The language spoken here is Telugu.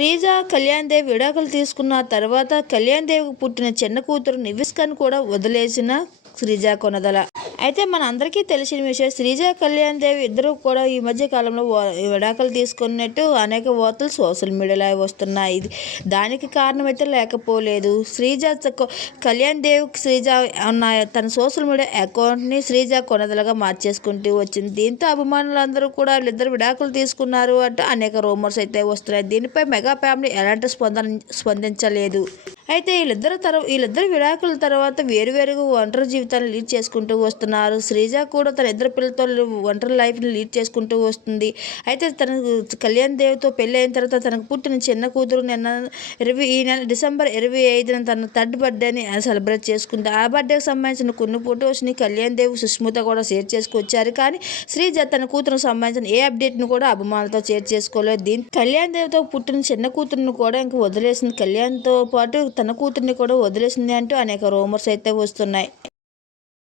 శ్రీజ కళ్యాణ్ దేవ్ విడాకులు తీసుకున్న తర్వాత కళ్యాణ్ దేవ్ పుట్టిన చిన్న కూతురు నివిస్కన్ కూడా వదిలేసిన శ్రీజ కొనదల. అయితే మన అందరికీ తెలిసిన విషయం శ్రీజ కళ్యాణ్ దేవ్ ఇద్దరు కూడా ఈ మధ్య కాలంలో విడాకులు తీసుకున్నట్టు అనేక వార్తలు సోషల్ మీడియాలో వస్తున్నాయి. ఇది దానికి కారణం అయితే లేకపోలేదు. శ్రీజ కళ్యాణ్ దేవ్ శ్రీజ ఉన్న తన సోషల్ మీడియా అకౌంట్ని శ్రీజ కొనదలగా మార్చేసుకుంటూ వచ్చింది. దీంతో అభిమానులందరూ కూడా వీళ్ళిద్దరు విడాకులు తీసుకున్నారు అంటూ అనేక రూమర్స్ అయితే వస్తున్నాయి. దీనిపై మెగా ఫ్యామిలీ ఎలాంటి స్పందన స్పందించలేదు. అయితే వీళ్ళిద్దరు తర్వా వీళ్ళిద్దరు విడాకుల తర్వాత వేరువేరుగా ఒంటరి జీవితాన్ని లీడ్ చేసుకుంటూ వస్తున్నారు. శ్రీజ కూడా తన ఇద్దరు పిల్లలతో ఒంటరి లైఫ్ని లీడ్ చేసుకుంటూ వస్తుంది. అయితే తన కళ్యాణ్ దేవ్తో పెళ్ళి అయిన తర్వాత తనకు పుట్టిన చిన్న కూతురు నిన్న ఇరవై ఈ నెల డిసెంబర్ ఇరవై ఐదున తన థర్డ్ బర్త్డేని సెలబ్రేట్ చేసుకుంది. ఆ బర్త్డేకి సంబంధించిన కొన్ని ఫొటోస్ని కళ్యాణ్ దేవ్ సుష్మిత కూడా షేర్ చేసుకొచ్చారు. కానీ శ్రీజ తన కూతురుకు సంబంధించిన ఏ అప్డేట్ను కూడా అభిమానులతో షేర్ చేసుకోలేదు. దీని కళ్యాణ్ దేవ్తో పుట్టిన చిన్న కూతురుని కూడా ఇంక వదిలేసింది. కళ్యాణ్తో పాటు తన కూతుర్ని కూడా వదిలేసింది అంటూ అనేక రూమర్స్ అయితే వస్తున్నాయి.